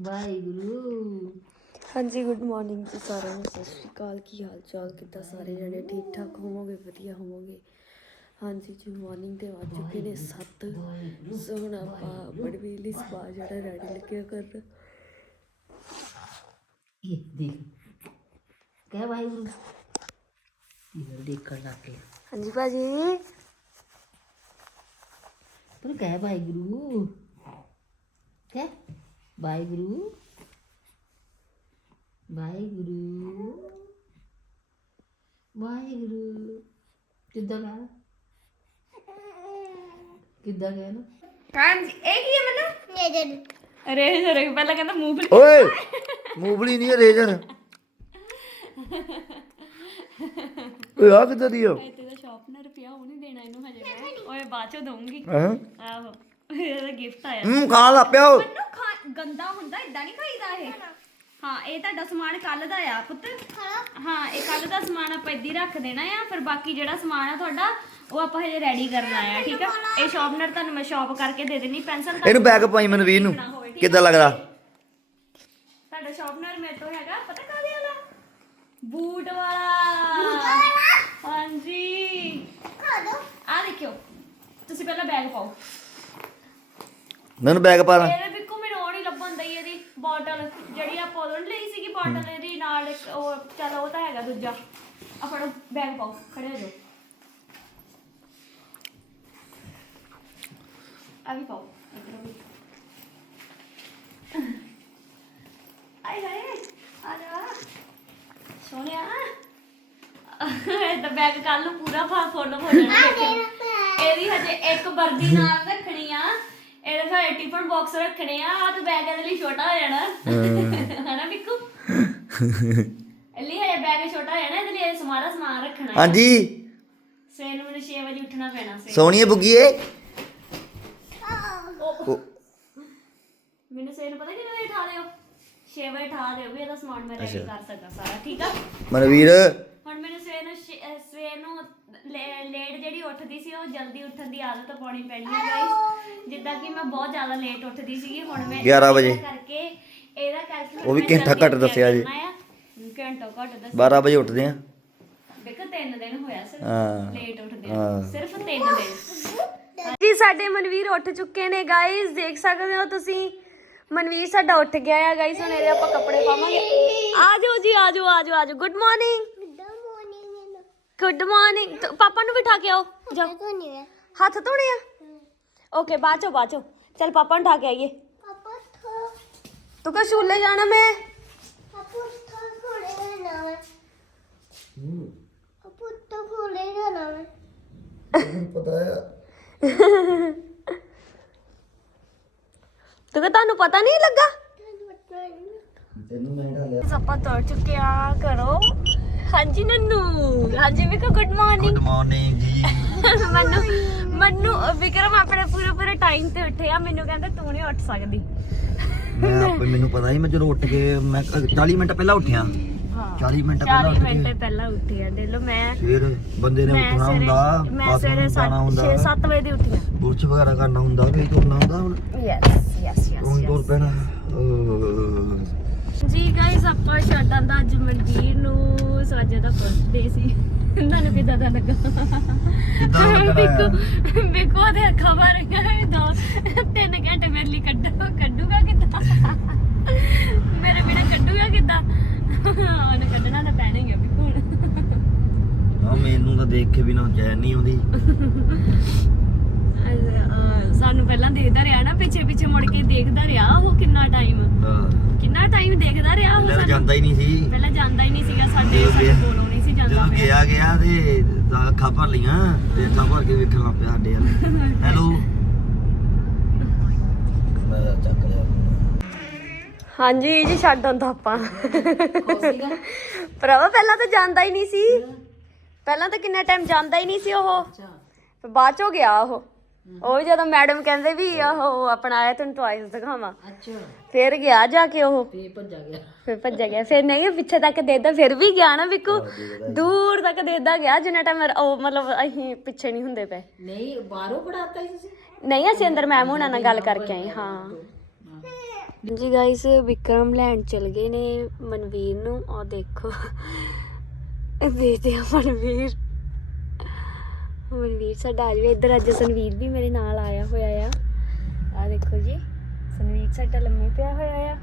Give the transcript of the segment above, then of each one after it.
ਵਾਹਿਗੁਰੂ। ਹਾਂਜੀ good morning ਜੀ ਸਾਰਿਆਂ ਨੂੰ ਸਤਿ ਸ਼੍ਰੀ ਅਕਾਲ। ਕੀ ਹਾਲ ਚਾਲ ਕਿੱਦਾਂ ਸਾਰੇ ਜਣੇ? ਠੀਕ ਠਾਕ ਹੋਵੋਗੇ? ਵਧੀਆ ਹੋਵੋਗੇ? ਹਾਂਜੀ ਜੀ ਮਾਰਨਿੰਗ ਦੇ ਵੱਜ ਚੁੱਕੇ ਨੇ 7 ਸੋਹਣਾ ਪਾ ਬੜਵੀਲੀ ਸਪਾ ਜਿਹੜਾ ਰੈਡੀ ਲੱਗਿਆ ਕਰ ਇਹ ਦੇਖ। ਕਹਿ ਵਾਹਿਗੁਰੂ। ਇਹ ਦੇਖਣ ਲੱਗ ਗਿਆ ਹਾਂਜੀ ਭਾਜੀ। ਪਰ ਕਹਿ ਵਾਹਿਗੁਰੂ। ਕਹਿ। ਵਾਹਿਗੁਰੂ ਵਾਹਿਗੁਰੂ ਵਾਹਿਗੁਰੂ। ਕਿੱਦਾਂ ਗਾ? ਕਿੱਦਾਂ ਗਿਆ ਨਾ ਹਾਂਜੀ ਇਹ ਕੀ ਹੈ ਮੈਨੂੰ ਰੇਜਰ ਰੇਜਰ ਪਹਿਲਾਂ ਕਹਿੰਦਾ ਮੂੰਗਫਲੀ ਓਏ ਮੂੰਗਫਲੀ ਨਹੀਂ ਹੈ ਰੇਜਰ ਓਏ ਆ ਕਿੱਦਾਂ ਦੀ ਆ? ਤੇ ਦਾ ਸ਼ਾਰਪਨਰ ਪਿਆ ਉਹ ਨਹੀਂ ਦੇਣਾ ਇਹਨੂੰ ਹਜੇ ਮੈਂ। ਓਏ ਬਾਅਦ ਚੋਂ ਦਊਂਗੀ। ਹਾਂ? ਆਹੋ ਇਹਦਾ ਗਿਫਟ ਆਇਆ। ਹੂੰ ਖਾ ਲਾ ਪਿਓ ਗੰਦਾ ਹੁੰਦਾ ਇਦਾਂ ਨਹੀਂ ਖਾਈਦਾ ਇਹ? ਹਾਂ ਇਹ ਤੁਹਾਡਾ ਸਮਾਨ ਕੱਲ ਦਾ ਆ ਪੁੱਤ। ਹਾਂ। ਇਹ ਕੱਲ ਦਾ ਸਮਾਨ ਆਪਾਂ ਇੱਦੀ ਰੱਖ ਦੇਣਾ ਆ ਫਿਰ ਬਾਕੀ ਜਿਹੜਾ ਸਮਾਨ ਆ ਤੁਹਾਡਾ ਉਹ ਆਪਾਂ ਹਜੇ ਰੈਡੀ ਕਰਨਾ ਆ ਠੀਕ ਆ? ਇਹ ਸ਼ਾਰਪਨਰ ਤੁਹਾਨੂੰ ਮੈਂ ਸ਼ਾਪ ਕਰਕੇ ਦੇ ਦੇਣੀ ਪੈਨਸਲ ਇਹਨੂੰ ਬੈਗ ਪਾਈ ਮਨਵੀਰ ਨੂੰ ਕਿੱਦਾਂ ਲੱਗਦਾ? ਤੁਹਾਡਾ ਸ਼ਾਰਪਨਰ ਮੇਰੇ ਤੋਂ ਹੈਗਾ ਪਤਾ ਕਾਹਦੇ ਵਾਲਾ? ਬੂਟ ਵਾਲਾ। ਹਾਂਜੀ। ਆ ਦੇਖਿਓ ਤੁਸੀਂ ਪਹਿਲਾਂ ਬੈਗ ਪਾਓ। ਮੈਨੂੰ ਬੈਗ ਪਾ ਲਾ ਇਹਦੇ ਬਿੱਕੂ ਮੈਨੂੰ ਉਹ ਨਹੀਂ ਲੱਭਣ ਦਈ ਇਹਦੀ ਬੋਟਲ ਜਿਹੜੀ ਆਪਾਂ ਉਦੋਂ ਨੀ ਲਈ ਸੀਗੀ ਬੋਟਲ ਇਹਦੀ ਨਾਲ ਇੱਕ ਉਹ ਚੱਲ ਉਹ ਤਾਂ ਹੈਗਾ ਦੂਜਾ। ਆ ਫੜੋ ਬੈਗ ਪਾਓ ਖੜੇ ਹੋ ਜਾਓ। ਆ ਵੀ ਪਾਓ ਇੱਧਰ ਵੀ। ਆਏ ਹਾਏ ਆ ਜਾ। ਸੋਹਣਿਆ। ਇਹ ਤਾਂ ਬੈਗ ਕੱਲ ਨੂੰ ਪੂਰਾ ਫਾ ਫੁੱਲ ਹੋ ਜਾਣਾ। ਇਹਦੀ ਹਜੇ ਇੱਕ ਵਰਦੀ ਨਾਲ ਰੱਖਣੀ ਆ। ਇਹਦੇ ਫਿਰ ਟਿਫਨ ਬਾਕਸ ਰੱਖਣੇ ਆ ਆ ਤੇ ਬੈਗ ਇਹਦੇ ਲਈ ਛੋਟਾ ਹੋ ਜਾਣਾ। ਹਨਾ ਬੈਗ ਛੋਟਾ ਹੋ ਜਾਣਾ ਇਹਦੇ ਲਈ ਸਮਾਰਾ ਸਮਾਨ ਰੱਖਣਾ ਹੈ। ਹਾਂਜੀ। ਸਵੇਰ ਨੂੰ ਮੈਨੂੰ 6 ਵਜੇ ਉੱਠਣਾ ਪੈਣਾ ਸੀ। ਸੋਹਣੀਏ ਬੁੱਗੀਏ। ਮੈਨੂੰ ਸਵੇਰ ਨੂੰ ਪਤਾ ਕਿੰਨੇ ਵਜੇ ਉਠਾ ਦਿਓ? 6 ਵਜੇ ਉਠਾ ਦਿਓ ਵੀ ਇਹਦਾ ਸਮਾਨ ਮੈਂ ਰੈਡੀ ਕਰ ਸਕਾਂ ਸਾਰਾ ਠੀਕ ਆ? ਮਨਵੀਰ। ਹੁਣ ਮੈਨੂੰ ਸਵੇਰ ਨੂੰ ਛੇ- ਅਹ ਸਵੇਰ ਨੂੰ ਲੇ- ਲੇਟ ਜਿਹੜੀ ਉੱਠਦੀ ਸੀ ਉਹ ਜਲਦੀ ਉੱਠਣ ਦੀ ਆਦਤ ਪਾਉਣੀ ਪੈਣੀ ਹੈ ਗਾਇਸ ਜਿੱਦਾਂ ਕਿ ਮੈਂ ਬਹੁਤ ਜ਼ਿਆਦਾ ਲੇਟ ਉੱਠਦੀ ਸੀਗੀ ਹੁਣ ਮੈਂ 11 ਵਜੇ। ਇਹਦਾ ਕਰਕੇ ਇਹਦਾ ਉਹ ਵੀ ਘੰਟਾ ਘੱਟ ਦੱਸਿਆ ਜੀ। ਆ। ਘੰਟਾ ਘੱਟ ਦੱਸਿਆ। 12 ਵਜੇ ਉੱਠਦੇ ਆ। ਦੇਖੋ ਤਿੰਨ ਦਿਨ ਹੋਇਆ ਸਿਰਫ। ਹਾਂ। ਲੇਟ ਉੱਠਦੇ ਹਾਂ। ਆ ਸਿਰਫ ਤਿੰਨ ਦਿਨ। ਜੀ ਸਾਡੇ ਮਨਵੀਰ ਉੱਠ ਚੁੱਕੇ ਨੇ ਗਾਇਸ ਦੇਖ ਸਕਦੇ ਹੋ ਤੁਸੀਂ। ਮਨਵੀਰ ਸਾਡਾ ਉੱਠ ਗਿਆ ਹੈ ਗਾਇਸ ਹੁਣ ਇਹਦੇ ਆਪਾਂ ਕੱਪੜੇ ਪਾਵਾਂਗੇ। ਆ ਜਾਓ ਜੀ ਆ ਜਾਓ ਆ ਜਾਓ ਆ ਜਾਓ ਗੁੱਡ ਮਾਰਨਿੰਗ ਗੁੱਡ ਮਾਰਨਿੰਗ ਪਾਪਾ ਨੂੰ ਬਿਠਾ ਕੇ ਆਓ। ਜਾਓ। ਹੱਥ ਧੋਣੇ ਆ? ਓਕੇ ਬਾਅਦ ਚੋਂ ਬਾਅਦ ਚੋਂ। ਚਲ ਪਾਪਾ ਨੂੰ ਉਠਾ ਕੇ ਆਈਏ। ਤੂੰ ਕਹ ਸ਼ੂਲੇ ਜਾਣਾ ਮੈਂ? ਹੈ। ਤੂੰ ਕਹ ਤੁਹਾਨੂੰ ਪਤਾ ਨਹੀਂ ਲੱਗਾ? ਤੈਨੂੰ ਮੈਂ ਢਾਲਿਆ ਆਪਾਂ ਤੁਰ ਚੁੱਕੇ ਆ ਕਰੋ। ਹਾਂਜੀ ਨੰਨੂ ਹਾਂਜੀ ਵੀ ਗੁੱਡ ਮਾਰਨਿੰਗ ਗੁੱਡ ਮਾਰਨਿੰਗ ਜੀ। ਮੈਨੂੰ ਮੈਨੂੰ ਵਿਕਰਮ ਆਪਣੇ ਪੂਰੇ ਪੂਰੇ ਟਾਈਮ ਤੇ ਉੱਠਿਆ ਮੈਨੂੰ ਕਹਿੰਦਾ ਤੂੰ ਨਹੀਂ ਉੱਠ ਸਕਦੀ। ਮੈਂ ਆਪੇ ਮੈਨੂੰ ਪਤਾ ਸੀ ਮੈਂ ਜਦੋਂ ਉੱਠ ਕੇ ਮੈਂ 40 ਮਿੰਟ ਪਹਿਲਾਂ ਉੱਠਿਆ। ਹਾਂ। 40 ਮਿੰਟ ਪਹਿਲਾਂ 40 ਉੱਠ ਮਿੰਟ ਕੇ ਪਹਿਲਾਂ ਉੱਠੀ ਆ ਦੇ ਲੋ ਮੈਂ ਫਿਰ ਬੰਦੇ ਨੇ ਮੈਂ ਉੱਠਣਾ ਸਵੇਰੇ ਹੁੰਦਾ ਮੈਂ ਸਵੇਰੇ ਬਾਥਰੂਮ ਜਾਣਾ ਹੁੰਦਾ। 6-7 ਵਜੇ ਦੀ ਉੱਠੀ ਆ ਬੁਰਸ਼ ਵਗੈਰਾ ਕਰਨਾ ਹੁੰਦਾ ਫਿਰ ਤੁਰਨਾ ਹੁੰਦਾ ਹੁਣ। ਯੈਸ ਯੈਸ ਹੁਣ ਤੁਰ ਯੈਸ ਪੈਣਾ। ਅਹ, ਜੀ ਗਾਇਸ ਆਪਾਂ ਛੱਡਾਂ ਦਾ ਅੱਜ ਮਨਵੀਰ ਨੂੰ ਸਾਜੇ ਦਾ ਬਰਥਡੇ ਸੀ। ਤੁਹਾਨੂੰ ਕਿਦਾਂ ਦਾ ਲੱਗਾ? ਕਿੱਦਾਂ ਲੱਗਣਾ ਬਿੱਕੂ ਬਿੱਕੂ ਦੇ ਅੱਖਾਂ ਭਰ ਗਈਆਂ ਦੋ ਤਿੰਨ ਘੰਟੇ ਮੇਰੇ ਲਈ ਕੱਢੋ ਕੱਢੂਗਾ ਕਿੱਦਾਂ? ਮੇਰੇ ਬਿਨਾ ਕੱਢੂਗਾ ਕਿੱਦਾਂ? ਉਹਨੇ ਕੱਢਣਾ ਤਾਂ ਪੈਣਾ ਹੀ ਆ ਬਿੱਕੂ ਹੁਣ। ਹਾਂ ਮੈਨੂੰ ਤਾਂ ਦੇਖ ਕੇ ਵੀ ਨਾ ਚੈਨ ਨਹੀਂ ਆਉਂਦੀ। ਅਹ, ਸਾਨੂੰ ਪਹਿਲਾਂ ਦੇਖਦਾ ਰਿਹਾ ਨਾ ਪਿੱਛੇ ਪਿੱਛੇ ਮੁੜ ਕੇ ਦੇਖਦਾ ਰਿਹਾ ਉਹ ਕਿੰਨਾ ਟਾਈਮ ਹਾਂ। ਕਿੰਨਾ ਟਾਈਮ ਦੇਖਦਾ ਰਿਹਾ ਉਹ ਪਹਿਲਾਂ ਤਾਂ ਸਾਨੂੰ? ਜਾਂਦਾ ਹੀ ਨਹੀਂ ਸੀ। ਪਹਿਲਾਂ ਜਾਂਦਾ ਹੀ ਨਹੀਂ ਸੀਗਾ ਸਾਡੇ ਸਾਡੇ ਕੋਲੋਂ। ਜਾਂਦਾ। ਗਿਆ ਗਿਆ ਤੇ ਤਾਂ ਅੱਖਾਂ ਭਰ ਲੀਆਂ ਤੇ ਅੱਖਾਂ ਭਰ ਕੇ ਵੇਖਣ ਲੱਗ ਪਿਆ ਸਾਡੇ ਵੱਲ। ਹੈਲੋ। ਮੈਂ ਤਾਂ ਚੱਕ ਲਿਆ। ਹਾਂਜੀ ਜੀ ਛੱਡ ਹੁੰਦਾ ਆਪਾਂ। ਭਰਾਵਾ ਪਹਿਲਾਂ ਤਾਂ ਜਾਂਦਾ ਹੀ ਨਹੀਂ ਸੀ। ਪਹਿਲਾਂ ਤਾਂ ਕਿੰਨਾ ਟਾਈਮ ਜਾਂਦਾ ਹੀ ਨਹੀਂ ਸੀ ਉਹ। ਫਿਰ ਬਾਅਦ ਚ ਗਿਆ ਉਹ। ਉਹ ਜਦੋਂ ਮੈਡਮ ਕਹਿੰਦੇ ਵੀ ਉਹ ਆਪਣਾ ਆਇਆ ਤੈਨੂੰ ਟਵਾਈਸ ਦਿਖਾਵਾਂ। ਅੱਛਾ। ਫਿਰ ਗਿਆ ਜਾ ਕੇ ਉਹ। ਤੇ ਭੱਜਾ ਗਿਆ। ਫਿਰ ਭੱਜ ਗਿਆ। ਫਿਰ ਨਹੀਂ ਉਹ ਪਿੱਛੇ ਤੱਕ ਦੇਦਾ ਫਿਰ ਵੀ ਗਿਆ ਨਾ ਵਿਕੂ। ਦੂਰ ਤੱਕ ਦੇਦਾ ਗਿਆ ਜਿੰਨਾ ਟਾਈਮ ਉਹ ਮਤਲਬ ਅਸੀਂ ਪਿੱਛੇ ਨਹੀਂ ਹੁੰਦੇ ਪਏ। ਨਹੀਂ ਬਾਹਰੋਂ ਪੜਾਤਾ ਸੀ ਤੁਸੀਂ? ਨਹੀਂ ਅਸੀਂ ਅੰਦਰ ਮੈਮ ਹੋਣਾ ਨਾਲ ਗੱਲ ਕਰਕੇ ਆਏ ਹਾਂ। ਜੀ ਗਾਇਸ ਵਿਕਰਮ ਲੈਂਡ ਚਲ ਗਏ ਨੇ ਮਨਵੀਰ ਨੂੰ। ਆ ਦੇਖੋ। ਦੇਖਦੇ ਆ ਮਨਵੀਰ। ਮਨਵੀਰ ਸਾਡਾ ਆ ਜਾਵੇ। ਇੱਧਰ ਅੱਜ ਸੰਵੀਰ ਵੀ ਮੇਰੇ ਨਾਲ ਆਇਆ ਹੋਇਆ ਆ। ਆ ਦੇਖੋ ਜੀ, ਸੰਵੀਰ ਸਾਡਾ ਲੰਮੇ ਪਿਆ ਹੋਇਆ ਆ।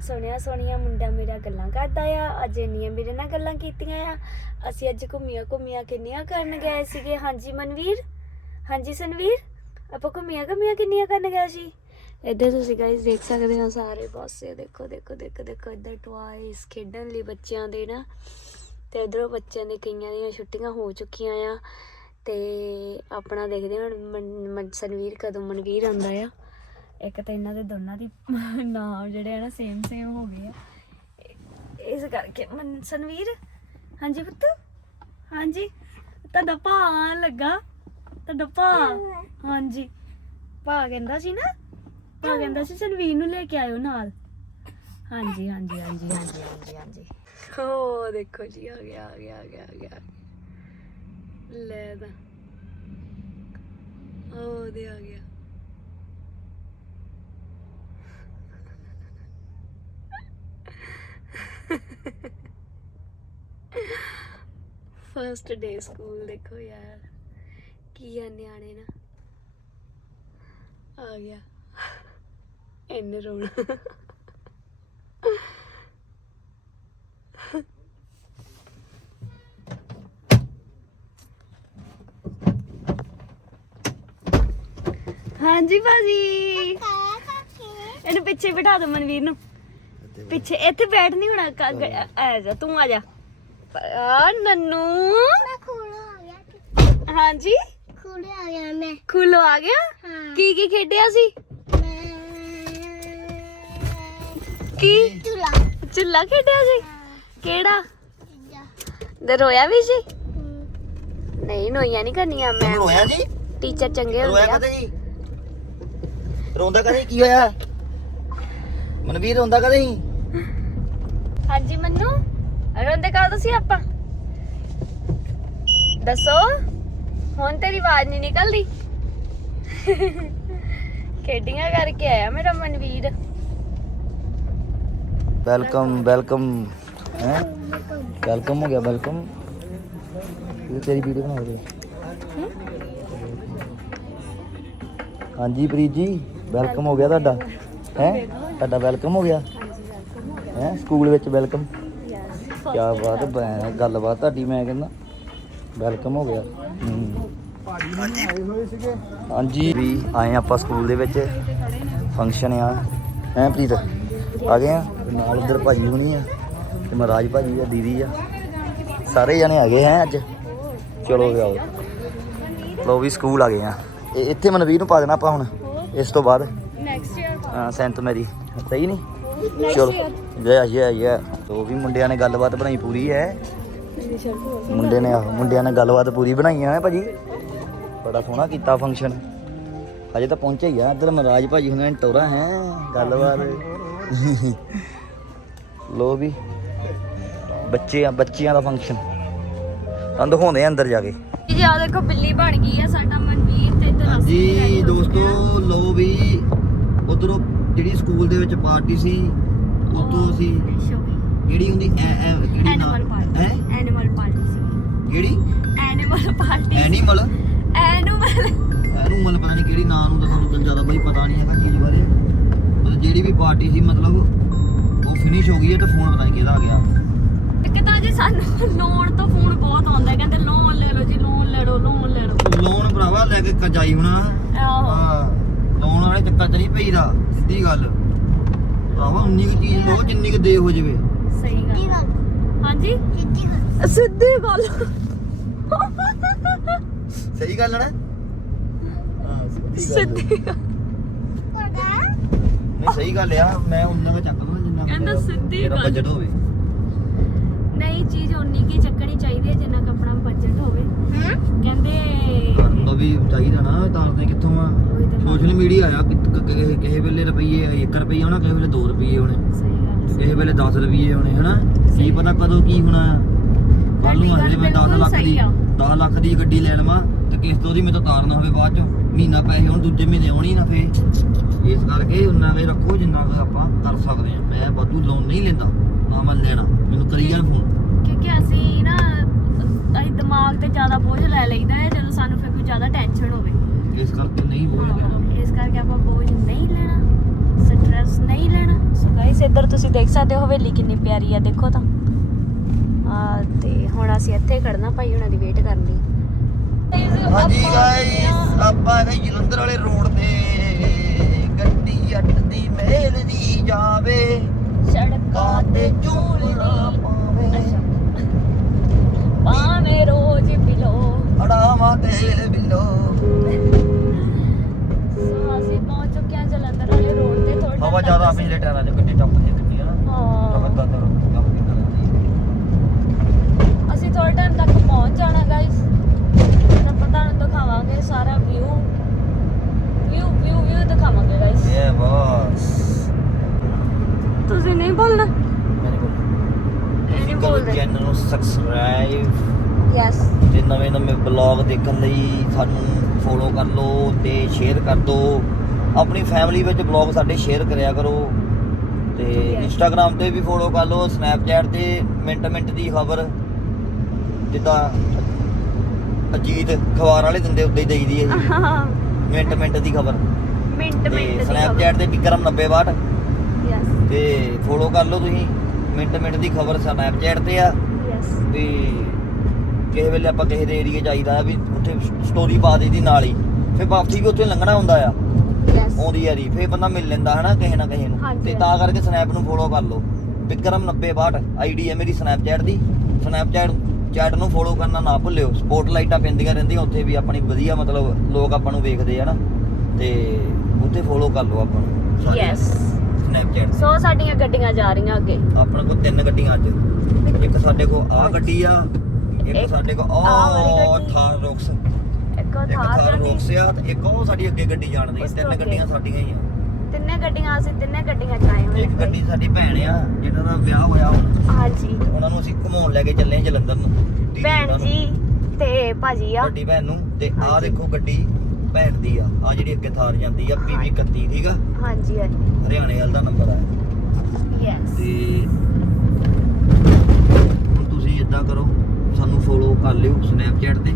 ਸੋਹਣਿਆ ਸੋਹਣੀਆਂ ਮੁੰਡਾ ਮੇਰਾ ਗੱਲਾਂ ਕਰਦਾ ਆ। ਅੱਜ ਇੰਨੀਆਂ ਮੇਰੇ ਨਾਲ ਗੱਲਾਂ ਕੀਤੀਆਂ ਆ। ਅਸੀਂ ਅੱਜ ਘੁੰਮੀਆਂ ਘੁੰਮੀਆਂ ਕਿੰਨੀਆਂ ਕਰਨ ਗਏ ਸੀਗੇ। ਹਾਂਜੀ ਮਨਵੀਰ? ਹਾਂਜੀ ਸੰਵੀਰ? ਆਪਾਂ ਘੁੰਮੀਆਂ ਘੁੰਮੀਆਂ ਕਿੰਨੀਆਂ ਕਰਨ ਗਏ ਸੀ? ਇੱਧਰ ਤੁਸੀਂ ਗਾਇਸ ਦੇਖ ਸਕਦੇ ਹੋ ਸਾਰੇ ਪਾਸੇ। ਦੇਖੋ ਦੇਖੋ ਦੇਖੋ ਦੇਖੋ, ਇੱਧਰ ਟੁਆਇਸ ਖੇਡਣ ਲਈ ਬੱਚਿਆਂ ਦੇ ਨਾ। ਤੇ ਇਧਰੋਂ ਬੱਚਿਆਂ ਦੇ ਕਈਆਂ ਦੀਆਂ ਛੁੱਟੀਆਂ ਹੋ ਚੁੱਕੀਆਂ ਆ। ਤੇ ਆਪਣਾ ਦੇਖਦੇ ਹਾਂ ਹੁਣ ਸਨਵੀਰ ਕਦੋਂ ਮਨਵੀਰ ਆਉਂਦਾ ਆ। ਇੱਕ ਤਾਂ ਇਹਨਾਂ ਦੇ ਦੋਨਾਂ ਦੀ ਨਾਮ ਜਿਹੜੇ ਆ ਨਾ ਸੇਮ ਸੇਮ ਹੋ ਗਏ ਆ। ਇਸ ਕਰਕੇ ਮਨ ਸਨਵੀਰ ਹਾਂਜੀ ਪੁੱਤ? ਹਾਂਜੀ? ਤੁਹਾਡਾ ਭਾ ਲੱਗਾ। ਤੁਹਾਡਾ ਭਾ ਹਾਂਜੀ। ਭਾ ਕਹਿੰਦਾ ਸੀ ਨਾ ਭਾ ਕਹਿੰਦਾ ਸੀ ਸਨਵੀਰ ਨੂੰ ਲੈ ਕੇ ਆਇਓ ਨਾਲ। ਹਾਂਜੀ ਹਾਂਜੀ ਹਾਂਜੀ ਹਾਂਜੀ ਹਾਂਜੀ ਹਾਂਜੀ। ਹੋ ਦੇਖੋ ਜੀ, ਆ ਗਿਆ ਆ ਗਿਆ ਆ ਗਿਆ ਆ ਗਿਆ। ਲੈ ਦਾ ਉਹ ਦੇ ਆ ਗਿਆ। ਫਰਸਟ ਡੇ ਸਕੂਲ ਦੇਖੋ ਯਾਰ, ਕੀ ਆ ਨਿਆਣੇ ਨਾ। ਆ ਗਿਆ। ਇੰਨੇ ਰੋਣਾ। ਹਾਂਜੀ ਭਾਜੀ। ਇਹਨੂੰ ਪਿੱਛੇ ਬਿਠਾ ਦੋ ਮਨਵੀਰ ਨੂੰ। ਪਿੱਛੇ ਇੱਥੇ ਬੈਠ ਨਹੀਂ ਹੋਣਾ ਕ- ਗ- ਆ ਜਾ ਤੂੰ ਆ ਜਾ। ਆ ਨੰਨੂ। ਹਾਂਜੀ? ਖੁੱਲੇ ਆ ਗਿਆ ਮੈਂ। ਖੁੱਲੋ ਆ ਗਿਆ? ਹਾਂ। ਕੀ ਕੀ ਖੇਡਿਆ ਸੀ? ਕੀ? ਚੁਲਾ ਚੁੱਲਾ ਖੇਡਿਆ ਸੀ? ਕਿਹੜਾ? ਤੇ ਰੋਇਆ ਵੀ ਸੀ? ਨਹੀਂ ਨੋਈਆਂ ਨਹੀਂ ਕਰਨੀਆਂ ਮੈਂ। ਰੋਇਆ ਜੀ? ਟੀਚਰ ਚੰਗੇ ਹੁੰਦੇ ਰੋਇਆ ਆ। ਕਦੇ ਜੀ? ਰੋਂਦਾ ਕਦੇ ਕੀ ਹੋਇਆ? ਮਨਵੀਰ ਰੋਂਦਾ ਕਦੇ ਹੀ ਹਾਂਜੀ ਮੰਨੂ। ਰੋਂਦੇ ਕਾ ਤੁਸੀਂ ਆਪਾਂ? ਦੱਸੋ ਹੁਣ ਤੇਰੀ ਆਵਾਜ਼ ਨਹੀਂ ਨਿਕਲਦੀ? ਖੇਡੀਆਂ ਕਰਕੇ ਆਇਆ ਮੇਰਾ ਮਨਵੀਰ। ਵੈਲਕਮ ਵੈਲਕਮ ਹੈ? ਵੈਲਕਮ ਹੋ ਗਿਆ ਵੈਲਕਮ ਇਹ ਤੇਰੀ ਵੀਡੀਓ ਬਣਾ ਰਹੀ ਹਾਂਜੀ ਪ੍ਰੀਤ ਜੀ। ਵੈਲਕਮ ਹੋ ਗਿਆ ਤੁਹਾਡਾ? ਹੈ? ਤੁਹਾਡਾ ਵੈਲਕਮ ਹੋ ਗਿਆ? ਹੈ? ਸਕੂਲ ਵਿੱਚ ਵੈਲਕਮ ਕੀ ਬਾਤ ਹੈ ਗੱਲਬਾਤ ਤੁਹਾਡੀ ਮੈਂ ਕਹਿੰਦਾ ਵੈਲਕਮ ਹੋ ਗਿਆ। ਹਾਂਜੀ। ਵੀ ਆਏ ਆਪਾਂ ਸਕੂਲ ਦੇ ਵਿੱਚ। ਫੰਕਸ਼ਨ ਆ। ਹੈ ਪ੍ਰੀਤ? ਆ ਗਏ ਆ? ਤੇ ਨਾਲ ਉਧਰ ਭਾਜੀ ਹੁਣੀ ਆ। ਤੇ ਮਹਾਰਾਜ ਭਾਜੀ ਆ, ਦੀਦੀ ਆ। ਸਾਰੇ ਜਣੇ ਆ ਗਏ ਹੈ ਅੱਜ। ਚਲੋ ਜਾਓ ਆਓ। ਲੋ ਵੀ ਸਕੂਲ ਆ ਗਏ ਆ। ਇਹ ਇੱਥੇ ਮਨਵੀਰ ਨੂੰ ਪਾ ਦੇਣਾ ਆਪਾਂ ਹੁਣ। ਇਸ ਤੋਂ ਬਾਅਦ? ਨੈਕਸਟ ਈਅਰ ਹਾਂ ਸੈਂਟ ਮੈਰੀ। ਸਹੀ ਨਹੀਂ? ਚਲੋ। ਜੈ ਜੈ ਜੈ ਤੋ ਵੀ ਮੁੰਡਿਆਂ ਨੇ ਗੱਲਬਾਤ ਬਣਾਈ ਪੂਰੀ ਹੈ? ਮੁੰਡੇ ਨੇ ਆਹੋ ਮੁੰਡਿਆਂ ਨੇ ਗੱਲਬਾਤ ਪੂਰੀ ਬਣਾਈ ਹੈ ਭਾਜੀ? ਬੜਾ ਸੋਹਣਾ ਕੀਤਾ ਫੰਕਸ਼ਨ ਅਜੇ ਤਾਂ ਪਹੁੰਚੇ ਹੀ ਆ। ਇੱਧਰ ਮਹਾਰਾਜ ਭਾਜੀ ਹੁਣਾਂ ਨੇ ਟੋਰਾ ਹੈ? ਗੱਲਬਾਤ। ਲੋ ਵੀ। ਬੱਚੇ ਆ ਬੱਚਿਆਂ ਦਾ ਫੰਕਸ਼ਨ ਤੁਹਾਨੂੰ ਦਿਖਾਉਂਦੇ ਆ ਅੰਦਰ ਜਾ ਕੇ। ਜੀ ਆ ਦੇਖੋ ਬਿੱਲੀ ਬਣ ਗਈ ਆ ਸਾਡਾ ਮਨਵੀਰ। ਹੋ ਦੋਸਤੋ। ਲੋ ਵੀ ਉਧਰੋਂ ਜਿਹੜੀ ਸਕੂਲ ਦੇ ਵਿੱਚ ਪਾਰਟੀ ਸੀ ਉਤੋਂ ਅਸੀਂ ਕਿਹੜੀ ਹੁੰਦੀ? ਐ ਐ ਕਿਹੜੀ ਐਨੀਮਲ ਪਾਰਟੀ ਹੈ? ਐਨੀਮਲ ਪਾਰਟੀ ਸੀ। ਕਿਹੜੀ? ਐਨੀਮਲ ਪਾਰਟੀ ਐਨੀਮਲ ਐਨੂਮਲ ਮਤਲਬ ਪਤਾ ਨਹੀਂ ਕਿਹੜੀ ਨਾਂ ਨੂੰ ਤਾਂ ਸਾਨੂੰ ਜ਼ਿਆਦਾ ਬਈ ਪਤਾ ਨਹੀਂ ਹੈਗਾ ਚੀਜ਼ ਬਾਰੇ। ਮਤਲਬ ਜਿਹੜੀ ਵੀ ਪਾਰਟੀ ਸੀ ਮਤਲਬ ਉਹ ਫਿਨਿਸ਼ ਹੋ ਗਈ ਹੈ ਤੇ ਫੋਨ ਪਤਾ ਨਹੀਂ ਕਿਹਦਾ ਆ ਗਿਆ। ਤਾਂ ਜੀ ਸਾਨੂੰ ਲੋਨ ਤੋਂ ਫੋਨ ਬਹੁਤ ਆਉਂਦਾ ਕਹਿੰਦੇ ਲੋਨ ਲੈ ਲਓ ਜੀ ਲੋਨ ਲੈ ਲਓ ਲੋਨ ਲੈ ਲਓ। ਲੋਨ ਭਰਾਵਾ ਲੈ ਕੇ ਕਜਾਈ ਹੋਣਾ। ਆਹੋ। ਹਾਂ ਲੋਨ ਵਾਲੇ ਚੱਕਰ ਚ ਨਹੀਂ ਪਈਦਾ ਸਿੱਧੀ ਗੱਲ। ਭਰਾਵਾ ਉਨੀ ਕੁ ਚੀਜ਼ ਲੋ ਜਿੰਨੀ ਕੁ ਦੇ ਹੋ ਜਾਵੇ। ਸਹੀ ਗੱਲ। ਹਾਂਜੀ? ਸਿੱਧੀ ਗੱਲ। ਸਿੱਧੀ ਗੱਲ। ਸਹੀ ਗੱਲ ਹੈ ਨਾ? ਹਾਂ ਸਿੱਧੀ ਗੱਲ। ਨਹੀਂ ਸਹੀ ਗੱਲ ਆ ਮੈਂ ਉਹਨਾਂ ਦਾ ਚੱਕ ਲਵਾਂ ਜਿੰਨਾ ਕੁ ਕਹਿੰਦਾ ਮੇਰਾ- ਸਿੱਧੀ ਮੇਰਾ ਗੱਲ। ਬਜਟ ਹੋਵੇ। ਨਹੀਂ ਚੀਜ਼ ਉਨੀ ਕੀ ਚੱਕਣੀ ਚਾਹੀਦੀ ਹੈ ਜਿੰਨਾ ਕੁ ਆਪਣਾ ਬਜਟ ਹੋਵੇ। ਕਹਿੰਦੇ ਤਾਂ ਵੀ ਚਾਹੀਦਾ ਨਾ ਤਾਰਦੇ ਕਿੱਥੋਂ ਆ? ਉਹੀ ਤਾਂ ਗੱਲ। ਸੋਸ਼ਲ ਮੀਡੀਆ ਆ ਕਿ- ਕਿ- ਕਿਸੇ ਕਿਸੇ ਵੇਲੇ ਰੁਪਈਏ 1 ਰੁਪਈਆ ਹੋਣਾ ਕਿਸੇ ਵੇਲੇ 2 ਰੁਪਈਏ ਹੋਣੇ। ਸਹੀ ਗੱਲ ਤੇ ਹੈ। ਕਿਸੇ ਵੇਲੇ 10 ਰੁਪਈਏ ਹੋਣੇ ਹਨਾ? ਕੀ ਪਤਾ ਕਦੋਂ ਕੀ ਹੋਣਾ। ਆ ਕੱਲ ਨੂੰ ਤੁਹਾਡੀ ਹਜੇ ਮੈਂ ਗੱਲ 10 ਲੱਖ ਦੀ ਸਹੀ ਆ। 10 ਲੱਖ ਦੀ ਗੱਡੀ ਲੈ ਲਵਾਂ ਤੇ ਕਿਸ਼ਤ ਉਹਦੀ ਮੇਰੇ ਤੋਂ ਤਾਰਨਾ ਹੋਵੇ ਬਾਅਦ ਚੋਂ। ਮਹੀਨਾ ਪੈਸੇ ਹੁਣ ਦੂਜੇ ਮਹੀਨੇ ਆਉਣੀ ਨਾ ਫੇ ਇਸ ਕਰਕੇ ਉਨਾ ਕੇ ਰੱਖੋ ਜਿੰਨਾ ਕੁ ਆਪਾਂ ਕਰ ਸਕਦੇ ਆ ਮੈਂ ਵਾਧੂ ਲੋਨ ਨਹੀਂ ਲੈਂਦਾ। ਨਾ ਮੈਂ ਲੈਣਾ। ਮੈਨੂੰ ਕਰੀ ਜਾਣ ਫੋਨ ਕਿਉਂਕਿ ਅਸੀਂ ਨਾ ਅਸੀਂ ਦਿਮਾਗ ਤੇ ਜ਼ਿਆਦਾ ਬੋਝ ਲੈ ਲਈਦਾ ਹੈ ਜਦੋਂ ਸਾਨੂੰ ਫਿਰ ਕੋਈ ਜ਼ਿਆਦਾ ਟੈਨਸ਼ਨ ਹੋਵੇ। ਇਸ ਕਰਕੇ ਨਹੀਂ ਬੋਲ ਲੈਣਾ। ਇਸ ਕਰਕੇ ਆਪਾਂ ਬੋਝ ਨਹੀਂ ਲੈਣਾ ਸਟ੍ਰੈਸ ਨਹੀਂ ਲੈਣਾ। ਸੋ ਗਾਇਸ ਇੱਧਰ ਤੁਸੀਂ ਦੇਖ ਸਕਦੇ ਹੋ ਹਵੇਲੀ ਕਿੰਨੀ ਪਿਆਰੀ ਆ ਦੇਖੋ ਤਾਂ। ਆ ਤੇ ਹੁਣ ਅਸੀਂ ਇੱਥੇ ਖੜਨਾ ਭਾਈ ਉਹਨਾਂ ਦੀ ਵੇਟ ਕਰਨੀ। ਹਾਂਜੀ ਗਾਇਸ ਆਪਾਂ ਨੇ ਜਲੰਧਰ ਵਾਲੇ ਰੋਡ ਤੇ ਗੱਡੀ ਅੱਟ ਦੀ ਮੇਲ ਦੀ ਜਾਵੇ। ਸੜਕਾਂ ਤੇ ਝੂਲਣਾ ਪਾਵੇ। ਪਾਵੇਂ ਰੋਜ਼ ਬਿਲੋ। ਅੜਾਵਾ ਤੇਲ ਬਿੱਲੋ। ਸੋ ਅਸੀਂ ਪਹੁੰਚ ਚੁੱਕੇ ਹਾਂ ਜਲੰਧਰ ਵਾਲੇ ਰੋਡ ਤੇ ਥੋੜਾ ਹਵਾ ਜ਼ਿਆਦਾ ਪਿਛਲੇ ਟਾਇਰਾਂ 'ਚ ਗੱਡੀ ਟੱਪਦੀ ਕਿੰਨੀ ਹੈ ਨਾ। ਹਾਂ। ਲਗਾਤਾਰ ਕੰਮ ਕੀ ਕਰਦੀ ਅਸੀਂ ਥੋੜੇ ਟਾਈਮ ਤੱਕ ਪਹੁੰਚ ਜਾਣਾ ਗਾਇਸ ਤਾਂ ਪਤਾ ਨੂੰ ਦਿਖਾਵਾਂਗੇ ਸਾਰਾ ਵਿਊ ਵਿਊ ਵਿਊ ਵਿਊ ਦਿਖਾਵਾਂਗੇ ਗਾਇਸ ਇਹ ਬਸ ਤੁਸੀਂ ਨਹੀਂ ਬੋਲਣਾ? ਕੋਲ ਇਹ ਨਹੀਂ ਬੋਲਦੇ। ਚੈਨਲ ਨੂੰ ਸਬਸਕ੍ਰਾਈਬ ਯੈਸ ਤੇ ਨਵੇਂ ਨਵੇਂ ਬਲੌਗ ਦੇਖਣ ਲਈ ਸਾਨੂੰ ਫੋਲੋ ਕਰ ਲਓ ਤੇ ਸ਼ੇਅਰ ਕਰ ਦਿਓ ਆਪਣੀ ਫੈਮਿਲੀ ਵਿੱਚ ਬਲੌਗ ਸਾਡੇ ਸ਼ੇਅਰ ਕਰਿਆ ਕਰੋ। ਤੇ. ਇੰਸਟਾਗ੍ਰam ਤੇ ਵੀ ਫੋਲੋ ਕਰ ਲਓ ਸਨੈਪਚੈਟ ਤੇ ਮਿੰਟ ਮਿੰਟ ਦੀ ਖਬਰ। ਜਿੱਦਾਂ ਅਜੀਤ ਖਬਰ ਵਾਲੇ ਦਿੰਦੇ ਉੱਤੇ ਹੀ ਦੇਈਦੀ ਹੈ ਜੀ। ਮਿੰਟ ਮਿੰਟ ਦੀ ਖਬਰ। ਮਿੰਟ ਮਿੰਟ ਦੀ ਸਨੈਪਚੈਟ ਤੇ ਵਿਕਰਮ 9062 ਯੈਸ ਤੇ ਫੋਲੋ ਕਰ ਲਓ ਤੁਸੀਂ। ਮਿੰਟ ਮਿੰਟ ਦੀ ਖਬਰ ਸਨੈਪਚੈਟ ਤੇ ਆ। ਯੈਸ ਵੀ ਕਿਸੇ ਵੇਲੇ ਆਪਾਂ ਕਿਸੇ ਦੇ ਏਰੀਏ ਜਾਈਦਾ ਵੀ ਉੱਥੇ ਸਟੋਰੀ ਪਾ ਦੇਈਦੀ ਨਾਲ ਹੀ। ਫਿਰ ਵਾਪਸੀ ਵੀ ਉੱਥੇ ਲੰਘਣਾ ਹੁੰਦਾ ਆ। ਯੈਸ ਆਉਂਦੀ ਯਾਰੀ ਫਿਰ ਬੰਦਾ ਮਿਲ ਲੈਂਦਾ ਹਨਾ ਕਿਸੇ ਨਾ ਕਿਸੇ ਨੂੰ। ਹਾਂਜੀ, ਤੇ ਤਾਂ ਕਰਕੇ ਸਨੈਪ ਨੂੰ ਫੋਲੋ ਕਰ ਲਓ। ਵਿਕਰਮ 9062 ਆਈਡੀ ਹੈ ਮੇਰੀ ਸਨੈਪਚੈਟ ਦੀ। ਸਨੈਪਚੈਟ ਚੈਟ ਨੂੰ ਫੋਲੋ ਕਰਨਾ ਨਾ ਭੁੱਲਿਓ। ਸਪੋਰਟ ਲਾਈਟਾਂ ਪੈਂਦੀਆਂ ਰਹਿੰਦੀਆਂ ਉੱਥੇ ਵੀ ਆਪਣੀ ਵਧੀਆ ਮਤਲਬ ਲੋਕ ਆਪਾਂ ਨੂੰ ਵੇਖਦੇ ਆ ਨਾ। ਤੇ ਉੱਥੇ ਫੋਲੋ ਕਰ ਲਓ ਆਪਾਂ ਨੂੰ। ਸਾਰੇ ਯੈਸ ਸਨੈਪਚੈਟ ਸੋ ਸਾਡੀਆਂ ਗੱਡੀਆਂ ਜਾ ਰਹੀਆਂ ਅੱਗੇ। ਆਪਣੇ ਕੋਲ ਤਿੰਨ ਗੱਡੀਆਂ ਅੱਜ। ਇੱਕ ਸਾਡੇ ਕੋਲ ਆ ਗੱਡੀ ਆ ਇੱਕ ਸਾਡੇ ਕੋਲ ਆ। ਥਾਰ ਰੋਕਸ ਇੱਕ ਥਾਰ ਰੋਕਸ ਆ ਤੇ ਇੱਕ ਉਹ ਸਾਡੀ ਅੱਗੇ ਗੱਡੀ ਜਾਣਦੀ ਉਸ ਤੋਂ ਤਿੰਨ। ਗੱਡੀਆਂ ਸਾਡੀਆਂ ਹੀ ਆ। ਤਿੰਨੇ ਗੱਡੀਆਂ ਅਸੀਂ ਤਿੰਨੇ ਗੱਡੀਆਂ ਚ ਆਏ ਹੋਏ ਇੱਕ। ਗੱਡੀ ਸਾਡੀ ਭੈਣ ਆ ਜਿਹਨਾਂ ਦਾ ਵਿਆਹ ਹੋਇਆ। ਹਾਂਜੀ। ਉਹਨਾਂ ਨੂੰ ਅਸੀਂ ਘੁਮਾਉਣ ਲੈ ਕੇ ਚੱਲੇ ਆ ਜਲੰਧਰ ਨੂੰ। ਭੈਣ ਜੀ ਤੇ ਭਾਜੀ ਆ। ਵੱਡੀ ਭੈਣ ਨੂੰ। ਤੇ ਹਾਂਜੀ। ਦੇਖੋ ਗੱਡੀ। ਭੈਣ ਦੀ ਆ ਆ ਜਿਹੜੀ ਅੱਗੇ ਥਾਰ ਜਾਂਦੀ ਆ ਪੀਵੀ 31 ਠੀਕ ਆ? ਹਾਂਜੀ ਹਰਿਆਣੇ ਵਾਲ ਦਾ ਨੰਬਰ ਆ। ਯੈਸ ਤੇ ਹੁਣ ਤੁਸੀਂ ਇਦਾਂ ਕਰੋ ਸਾਨੂੰ ਫੋਲੋ ਕਰ ਲਿਓ ਸਨੈਪਚੈਟ ਤੇ।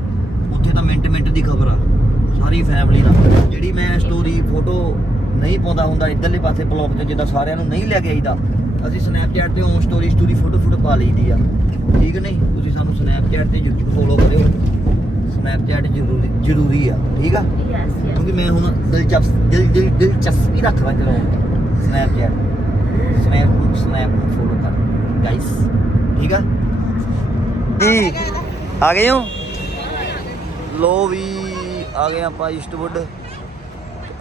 ਉੱਥੇ ਤਾਂ ਮਿੰਟ ਮਿੰਟ ਦੀ ਖਬਰ ਆ ਸਾਰੀ ਫੈਮਿਲੀ ਦਾ ਜਿਹੜੀ ਮੈਂ ਸਟੋਰੀ ਫੋਟੋ ਨਹੀਂ ਪਾਉਂਦਾ ਹੁੰਦਾ ਇਧਰਲੇ ਪਾਸੇ ਬਲੌਗ ਤੇ ਜਿੱਦਾਂ ਸਾਰਿਆਂ ਨੂੰ ਨਹੀਂ ਲੈ ਕੇ ਆਈਦਾ ਅਸੀਂ ਸਨੈਪਚੈਟ ਤੇ on story story photo photo ਪਾ ਲਈਦੀ ਆ। ਠੀਕ ਨਹੀਂ? ਤੁਸੀਂ ਸਾਨੂੰ ਸਨੈਪਚੈਟ ਤੇ ਜ਼ਰੂਰ ਫੋਲੋ ਕਰਿਓ। ਸਨੈਪਚੈਟ ਜ਼ਰੂਰੀ ਜ਼ਰੂਰੀ ਆ ਠੀਕ ਆ? ਯੈਸ ਯੈਸ ਕਿਉਂਕਿ ਮੈਂ ਹੁਣ ਦਿਲਚਸਪ ਦਿਲ ਦਿਲ ਦਿਲਚਸਪੀ ਰੱਖਦਾ ਚਲਾਉਣ ਸਨੈਪਚੈਟ ਸਨੈਪ ਸਨੈਪ ਨੂੰ ਫੋਲੋ ਕਰ ਗਾਇਸ ਠੀਕ ਆ? ਜੀ ਆ ਗਏ। ਹੋ? ਲੋ ਵੀ ਆ ਗਏ ਆਪਾਂ ਈਸਟਵੁੱਡ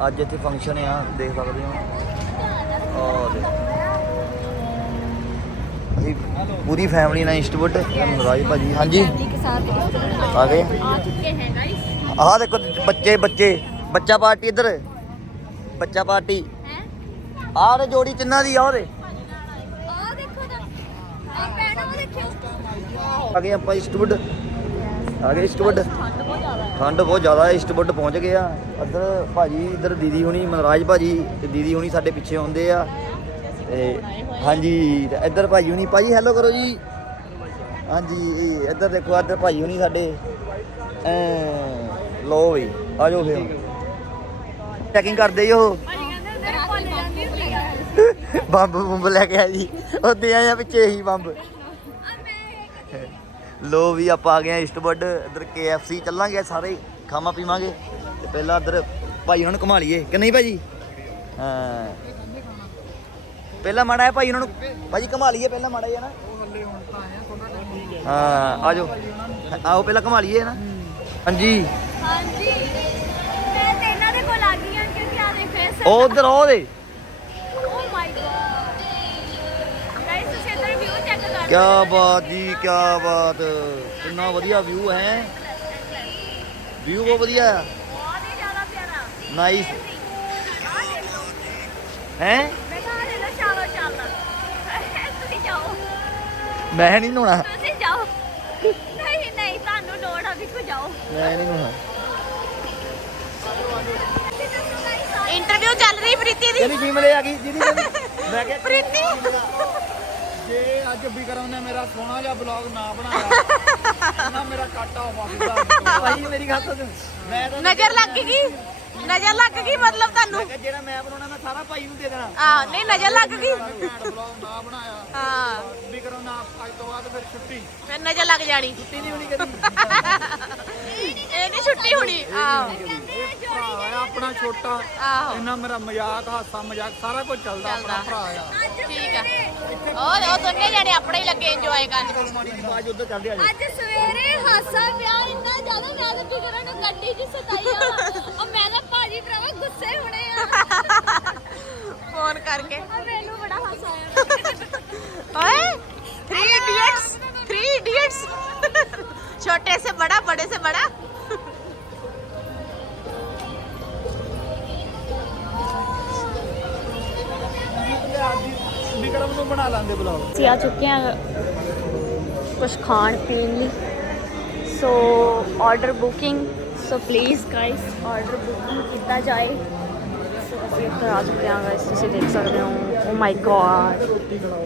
ਅੱਜ ਇੱਥੇ ਫੰਕਸ਼ਨ ਆ ਦੇਖ ਸਕਦੇ ਹੋ। ਦੇ ਅਸੀਂ ਪੂਰੀ ਫੈਮਿਲੀ ਨਾਲ ਇੰਸਟੀਟਿਊਟ ਨਰਾਜ ਭਾਜੀ, ਹਾਂਜੀ। ਆ ਗਏ। ਆ ਦੇਖੋ, ਬੱਚੇ ਬੱਚੇ। ਬੱਚਾ ਪਾਰਟੀ ਇੱਧਰ। ਬੱਚਾ ਪਾਰਟੀ। ਆਹ ਤੇ ਜੋੜੀ ਤਿੰਨਾਂ ਦੀ ਆ ਉਹਦੇ? ਆ ਗਏ ਆਪਾਂ ਇੰਸਟੀਟਿਊਟ ਆ ਗਏ ਇੰਸਟੀਟਿਊਟ ਠੰਡ ਬਹੁਤ ਜ਼ਿਆਦਾ ਹੈ ਇੰਸਟੀਟਿਊਟ ਪਹੁੰਚ ਗਏ ਆ। ਇੱਧਰ ਭਾਜੀ, ਇੱਧਰ ਦੀਦੀ ਹੁਣੀ ਮਨਰਾਜ ਭਾਜੀ ਤੇ ਦੀਦੀ ਹੁਣੀ ਸਾਡੇ ਪਿੱਛੇ ਆਉਂਦੇ ਆ। ਹਾਂਜੀ, ਤੇ ਇੱਧਰ ਭਾਈ ਹੁਣੀ, ਭਾਈ ਹੈਲੋ ਕਰੋ ਜੀ। ਹਾਂਜੀ ਇੱਧਰ ਦੇਖੋ, ਇੱਧਰ ਭਾਈ ਹੁਣੀ ਸਾਡੇ। ਐ ਲੋ ਵੀ ਆ ਜਾਓ ਫੇਰ। ਚੈਕਿੰਗ ਕਰਦੇ ਜੀ ਉਹ। ਬੰਬ ਬੰਬ ਲੈ ਕੇ ਆ ਜੀ। ਉੱਤੇ ਆਇਆ ਪਿੱਛੇ ਹੀ ਬੰਬ। ਲੋ ਵੀ, ਆਪਾਂ ਆ ਗਏ ਇਸਟ ਇਸਟਵਰਡ ਇੱਧਰ KFC ਚੱਲਾਂਗੇ ਸਾਰੇ, ਖਾਵਾਂ ਪੀਵਾਂਗੇ। ਤੇ ਪਹਿਲਾਂ ਇੱਧਰ ਭਾਈ ਉਹਨਾਂ ਨੂੰ ਘੁਮਾ ਲਈਏ। ਕਿ ਨਹੀਂ ਭਾਜੀ ਹਾਂ। ਪਹਿਲਾਂ ਮਾੜਾ ਹੈ ਭਾਈ ਉਹਨਾਂ ਨੂੰ ਭਾਜੀ ਘਮਾ ਲਈਏ ਪਹਿਲਾਂ ਮਾੜਾ ਹੈ ਨਾ। ਹਾਂ ਆ ਜਾਓ। ਆਓ ਪਹਿਲਾਂ ਘਮਾ ਲਈਏ ਨਾ। ਹਾਂਜੀ। ਹਾਂਜੀ। ਮੈਂ ਤੇ ਇਹਨਾਂ ਦੇ ਕੋਲ ਆ ਗਈ ਹਾਂ ਕਿਉਂਕਿ ਆ ਦੇ ਫੇਸ ਉਹ ਉਧਰ ਉਹ ਦੇ। ਓ ਮਾਈ ਗॉड ਗਾਇਸ ਤੁਸੀਂ ਇਧਰ ਵਿਊ ਚੈੱਕ ਕਰ ਕੀ ਬਾਤ ਜੀ ਕੀ ਬਾਤ। ਕਿੰਨਾ ਵਧੀਆ ਵਿਊ ਹੈ। ਵਿਊ ਬਹੁਤ ਵਧੀਆ ਆ। ਬਹੁਤ ਹੀ ਜ਼ਿਆਦਾ ਪਿਆਰਾ। ਨਾਈਸ ਹੈ? ਮੈਂ ਨਹੀਂ ਨਹਾਉਣਾ। ਤੁਸੀਂ ਜਾਓ। ਨਹੀਂ ਨਹੀਂ ਤੁਹਾਨੂੰ ਲੋੜ ਆ ਵੀ ਕੋ ਜਾਓ। ਮੈਂ ਨਹੀਂ ਨਹਾਉਣਾ। ਇੰਟਰਵਿਊ ਚੱਲ ਰਹੀ ਪ੍ਰੀਤੀ ਦੀ। ਕਹਿੰਦੀ ਸ਼ਿਮਲੇ ਆ ਗਈ ਦੀਦੀ ਕਹਿੰਦੀ। ਮੈਂ ਕਿਹਾ ਪ੍ਰੀਤੀ। ਜੇ ਅੱਜ ਵਿਕਰਮ ਨੇ ਮੇਰਾ ਸੋਹਣਾ ਜਿਹਾ ਬਲੌਗ ਨਾ ਬਣਾਇਆ ਨਾ ਮੇਰਾ ਕਾਟਾ ਵਾਪਸ ਭਾਈ ਮੇਰੀ ਸੁਣ ਮੈਂ ਤਾਂ ਨਜ਼ਰ ਲੱਗ ਗਈ। ਨਜ਼ਰ ਲੱਗ ਗਈ ਮਤਲਬ ਤੁਹਾਨੂੰ? ਜਿਹੜਾ ਮੈਂ ਬਣਾਉਣਾ ਮੈਂ ਸਾਰਾ ਭਾਈ ਨੂੰ ਦੇ ਦੇਣਾ। ਆ ਨਹੀਂ ਨਜ਼ਰ ਲੱਗ ਗਈ। ਘੈਂਟ ਬਲੌਗ ਨਾ ਬਣਾਇਆ। ਹਾਂ। ਵਿਕਰਮ ਨਾ ਅੱਜ ਤੋਂ ਬਾਅਦ ਫਿਰ ਛੁੱਟੀ। ਫਿਰ ਨਜ਼ਰ ਲੱਗ ਜਾਣੀ। ਛੁੱਟੀ ਨਹੀਂ ਹੋਣੀ ਕਦੀ। ਇਹ ਨਹੀਂ ਛੁੱਟੀ ਹੋਣੀ ਆਹੋ। ਇਹ ਭਰਾ ਆ ਆਪਣਾ ਛੋਟਾ। ਆਹੋ। ਇਹਨਾਂ ਮੇਰਾ ਮਜ਼ਾਕ ਹਾਸਾ ਮਜ਼ਾਕ ਸਾਰਾ ਕੁਝ ਚੱਲਦਾ ਆਪਣਾ ਭਰਾ ਆ। ਠੀਕ ਆ। ਉਹ ਉਹ ਦੋਨੇ ਜਣੇ ਆਪਣੇ ਹੀ ਲੱਗੇ ਇੰਜੋਏ ਕਰਨ। ਮਾੜੀ ਦੀ ਆਵਾਜ਼ ਉਧਰ ਚੱਲਦੇ ਆ ਜੀ ਅੱਜ ਸਵੇਰੇ ਹਾਸਾ ਪਿਆ ਇੰਨਾ ਜ਼ਿਆਦਾ ਮੈਂ ਤਾਂ ਫਿਕਰਾਂ ਨੂੰ ਗੱਡੀ 'ਚ ਸਤਾਈ ਆ ਉਹ ਮੈਂ ਜੀ ਭਰਾਵਾ ਗੁੱਸੇ ਹੋਣੇ ਆ। ਫੋਨ ਕਰਕੇ। ਮੈਨੂੰ ਬੜਾ ਹਾਸਾ ਆਇਆ। ਓਏ 3 ਇਡੀਅਟਸ 3 ਇਡੀਅਟਸ ਛੋਟੇ ਸੇ ਬੜਾ ਬੜੇ ਸੇ ਬੜਾ। ਵਿਕਰਮ ਆ ਚੁੱਕੇ ਆ ਕੁਛ ਖਾਣ ਪੀਣ ਲਈ। So order booking so please guys order booking ਕੀਤਾ ਜਾਏ। ਸੋ ਅਸੀਂ ਆ ਚੁੱਕੇ ਹਾਂ ਗਾਇਸ ਤੁਸੀਂ ਦੇਖ ਸਕਦੇ ਹੋ। ਓ ਮਾਈ ਗॉड